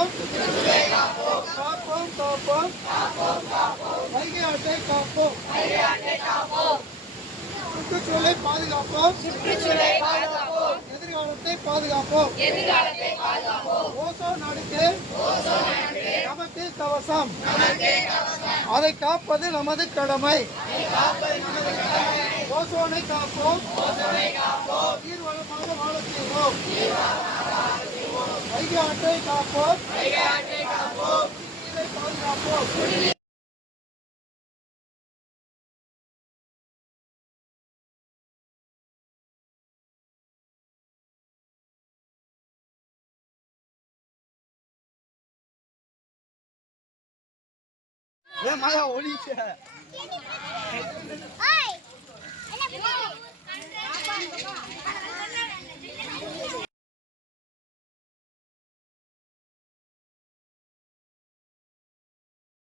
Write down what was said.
காப்போம் காப்போம் காப்போம் வைகை ஆற்றை காப்போம் சுற்றுச்சூழலை பாதுகாப்போம் எதிர்காலத்தை பாதுகாப்போம் ஓசோன் அடுக்கு நமக்கு கவசம் அதை காப்பது நமது கடமை ஓசோனை காப்போம் நீர்வளமாக வாழ செய்வோம் வைகை ஆற்றை காப்போம் நீரை பாதுகாப்போம் ஏன் மாயா ஒளிச்ச